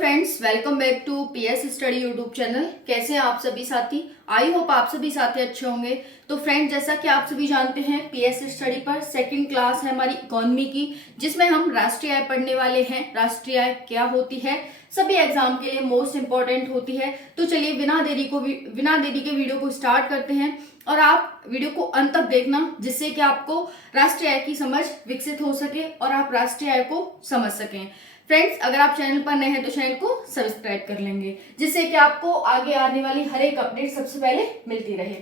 Friends, welcome back to PS study YouTube channel. कैसे हैं आप सभी साथी? आई होप आप सभी साथी अच्छे होंगे। तो फ्रेंड्स, जैसा कि आप सभी जानते हैं, पीएस स्टडी पर सेकंड क्लास है हमारी इकोनॉमी की, जिसमें हम राष्ट्रीय आय पढ़ने वाले हैं। राष्ट्रीय आय क्या होती है, सभी एग्जाम के लिए मोस्ट इंपॉर्टेंट होती है। तो चलिए बिना देरी के वीडियो को स्टार्ट करते हैं और आप वीडियो को अंत तक देखना, जिससे कि आपको राष्ट्रीय आय की समझ विकसित हो सके और आप राष्ट्रीय आय को समझ सकें। फ्रेंड्स, अगर आप चैनल पर नए हैं तो चैनल को सब्सक्राइब कर लेंगे, जिससे कि आपको आगे आने वाली हर एक अपडेट सबसे पहले मिलती रहे।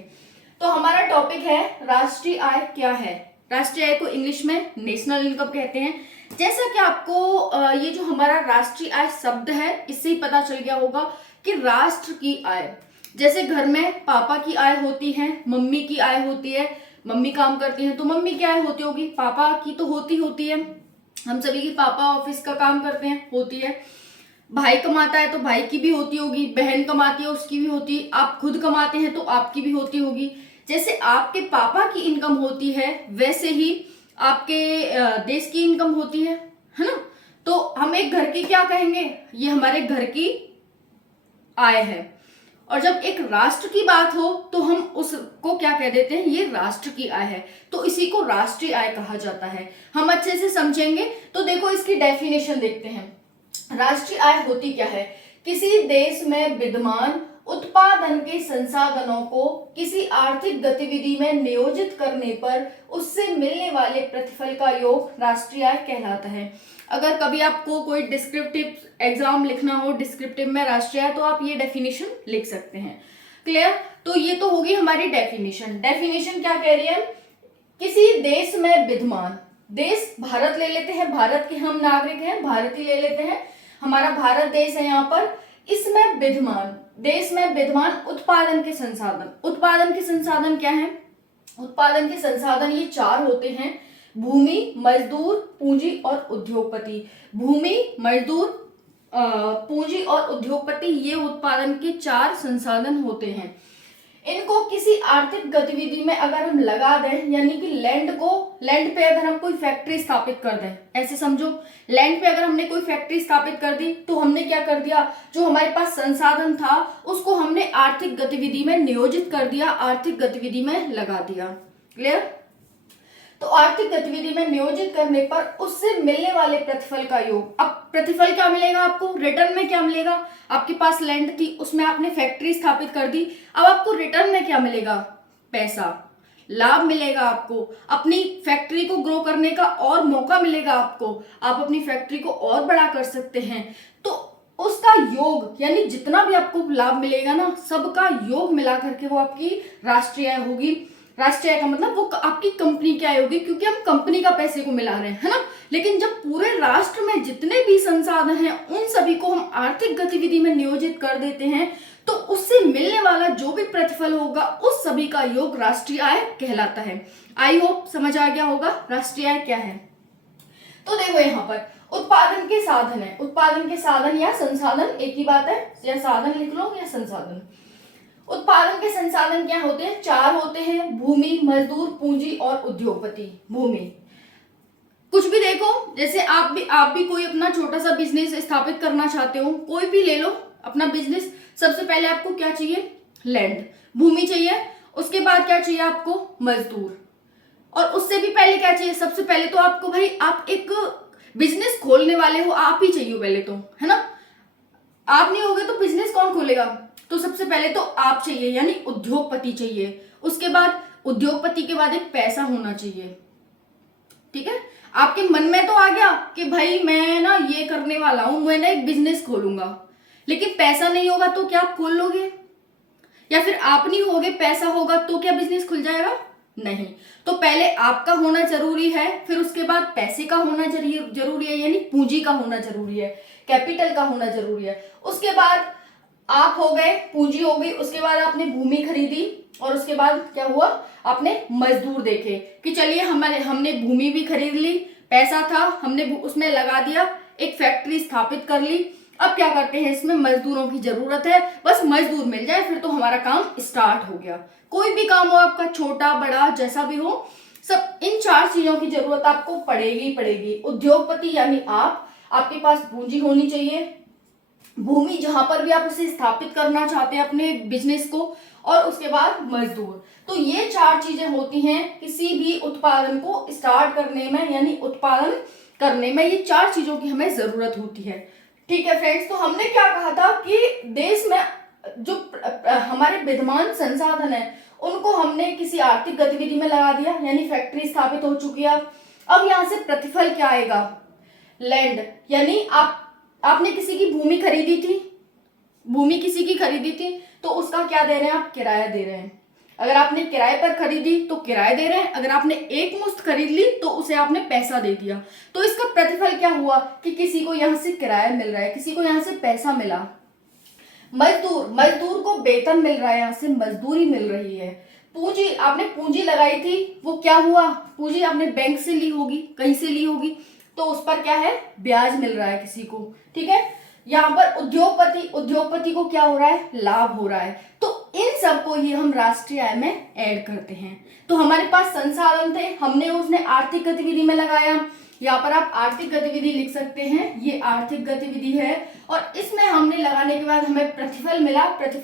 तो हमारा टॉपिक है राष्ट्रीय आय क्या है। राष्ट्रीय आय को इंग्लिश में नेशनल इनकम कहते हैं। जैसा कि आपको ये जो हमारा राष्ट्रीय आय शब्द है, इससे ही पता चल गया होगा कि राष्ट्र की आय, जैसे घर में पापा की आय होती है, मम्मी की आय होती है। मम्मी काम करती हैं तो मम्मी की आय होती होगी, पापा की तो होती है। हम सभी की पापा ऑफिस का काम करते हैं, होती है। भाई कमाता है तो भाई की भी होती होगी, बहन कमाती है उसकी भी होती है, आप खुद कमाते हैं तो आपकी भी होती होगी। जैसे आपके पापा की इनकम होती है, वैसे ही आपके देश की इनकम होती है ना। तो हम एक घर की क्या कहेंगे, ये हमारे घर की आय है। और जब एक राष्ट्र की बात हो तो हम उसको क्या कह देते हैं, ये राष्ट्र की आय है, तो इसी को राष्ट्रीय आय कहा जाता है। हम अच्छे से समझेंगे तो देखो इसकी डेफिनेशन देखते हैं। राष्ट्रीय आय होती क्या है? किसी देश में विद्यमान उत्पादन के संसाधनों को किसी आर्थिक गतिविधि में नियोजित करने पर उससे मिलने वाले प्रतिफल का योग राष्ट्रीय आय कहलाता है। अगर कभी आपको कोई डिस्क्रिप्टिव एग्जाम लिखना हो, डिस्क्रिप्टिव में राष्ट्रीय आय, तो आप ये डेफिनेशन लिख सकते हैं। क्लियर? तो ये तो होगी हमारी डेफिनेशन। डेफिनेशन क्या कह रही है? किसी देश में विद्यमान, देश भारत ले लेते हैं, भारत के हम नागरिक हैं, भारत ही ले लेते हैं, हमारा भारत देश है यहाँ पर। इसमें विद्यमान, देश में विद्यमान उत्पादन के संसाधन। उत्पादन के संसाधन क्या है? उत्पादन के संसाधन ये चार होते हैं: भूमि, मजदूर, पूंजी और उद्योगपति। भूमि, मजदूर, पूंजी और उद्योगपति, ये उत्पादन के चार संसाधन होते हैं। इनको किसी आर्थिक गतिविधि में अगर हम लगा दें, यानी कि लैंड पे अगर हम कोई फैक्ट्री स्थापित कर दें, ऐसे समझो, लैंड पे अगर हमने कोई फैक्ट्री स्थापित कर दी तो हमने क्या कर दिया, जो हमारे पास संसाधन था उसको हमने आर्थिक गतिविधि में नियोजित कर दिया, आर्थिक गतिविधि में लगा दिया। क्लियर? तो आर्थिक गतिविधि में नियोजित करने पर उससे मिलने वाले प्रतिफल का योग। अब प्रतिफल क्या मिलेगा आपको, रिटर्न में क्या मिलेगा? आपके पास लैंड थी, उसमें आपने फैक्ट्री स्थापित कर दी, अब आपको रिटर्न में क्या मिलेगा? पैसा, लाभ मिलेगा आपको, अपनी फैक्ट्री को ग्रो करने का और मौका मिलेगा आपको, आप अपनी फैक्ट्री को और बड़ा कर सकते हैं। तो उसका योग, यानी जितना भी आपको लाभ मिलेगा ना, सबका योग मिला करके वो आपकी राष्ट्रीय आय होगी। राष्ट्रीय आय का मतलब वो आपकी कंपनी की आय होगी, क्योंकि हम कंपनी का पैसे को मिला रहे हैं, है ना। लेकिन जब पूरे राष्ट्र में जितने भी संसाधन हैं, उन सभी को हम आर्थिक गतिविधि में नियोजित कर देते हैं, तो उससे मिलने वाला जो भी प्रतिफल होगा, उस सभी का योग राष्ट्रीय आय कहलाता है। आई होप समझ आ गया होगा राष्ट्रीय आय क्या है। तो देखो यहाँ पर उत्पादन के साधन है, उत्पादन के साधन या संसाधन एक ही बात है, या साधन लिख लो या संसाधन। उत्पादन के संसाधन क्या होते हैं? चार होते हैं: भूमि, मजदूर, पूंजी और उद्योगपति। भूमि, कुछ भी देखो, जैसे आप भी कोई अपना छोटा सा बिजनेस स्थापित करना चाहते हो, कोई भी ले लो अपना बिजनेस, सबसे पहले आपको क्या चाहिए? लैंड, भूमि चाहिए। उसके बाद क्या चाहिए आपको? मजदूर। और उससे भी पहले क्या चाहिए? सबसे पहले तो आपको, भाई आप एक बिजनेस खोलने वाले हो, आप ही चाहिए पहले तो, है ना। आप नहीं होगे तो बिजनेस कौन खोलेगा? तो सबसे पहले तो आप चाहिए, यानी उद्योगपति चाहिए। उसके बाद उद्योगपति के बाद एक पैसा होना चाहिए। ठीक है, आपके मन में तो आ गया कि भाई मैं ना ये करने वाला हूं, मैं ना एक बिजनेस खोलूंगा, लेकिन पैसा नहीं होगा तो क्या आप खोल लोगे? या फिर आप नहीं होगे, पैसा होगा तो क्या बिजनेस खुल जाएगा? नहीं। तो पहले आपका होना जरूरी है, फिर उसके बाद पैसे का होना जरूरी है, यानी पूंजी का होना जरूरी है, कैपिटल का होना जरूरी है। उसके बाद आप हो गए, पूंजी हो गई, उसके बाद आपने भूमि खरीदी, और उसके बाद क्या हुआ? आपने मजदूर देखे कि चलिए हमने भूमि भी खरीद ली, पैसा था, हमने उसमें लगा दिया, एक फैक्ट्री स्थापित कर ली। अब क्या करते हैं, इसमें मजदूरों की जरूरत है, बस मजदूर मिल जाए फिर तो हमारा काम स्टार्ट हो गया। कोई भी काम हो आपका, छोटा बड़ा जैसा भी हो, सब इन चार चीजों की जरूरत आपको पड़ेगी। उद्योगपति यानी आपके पास पूंजी होनी चाहिए, भूमि जहां पर भी आप उसे स्थापित करना चाहते हैं अपने बिजनेस को, और उसके बाद मजदूर। तो ये 4 चीजें होती हैं किसी भी उत्पादन को स्टार्ट करने में, यानी उत्पादन करने में ये 4 चीजों की हमें जरूरत होती है। ठीक है फ्रेंड्स, तो हमने क्या कहा था कि देश में जो हमारे विद्यमान संसाधन है उनको हमने किसी आर्थिक गतिविधि में लगा दिया, यानी फैक्ट्री स्थापित हो चुकी है। अब यहाँ से प्रतिफल क्या आएगा? लैंड, यानी आपने किसी की भूमि खरीदी थी, भूमि किसी की खरीदी थी, तो उसका क्या दे रहे हैं आप? किराया दे रहे हैं। अगर आपने किराए पर खरीदी तो किराया दे रहे हैं, अगर आपने एक मुश्त खरीद ली तो उसे आपने पैसा दे दिया। तो इसका प्रतिफल क्या हुआ कि किसी को यहाँ से किराया मिल रहा है, किसी को यहाँ से पैसा मिला। मजदूर को वेतन मिल रहा है, यहाँ से मजदूरी मिल रही है। पूंजी, आपने पूंजी लगाई थी, वो क्या हुआ? पूंजी आपने बैंक से ली होगी, कहीं से ली होगी, तो उस पर क्या है? ब्याज मिल रहा है किसी को। ठीक है, यहाँ पर उद्योगपति को क्या हो रहा है? लाभ हो रहा है। तो इन सबको ही हम राष्ट्रीय आय में ऐड करते हैं। तो हमारे पास संसाधन थे, हमने उसने आर्थिक गतिविधि में लगाया। यहाँ पर आप आर्थिक गतिविधि लिख सकते हैं, ये आर्थिक गतिविधि है, और इसमें हमने लगाने के बाद हमें प्रतिफल मिला। प्रतिफल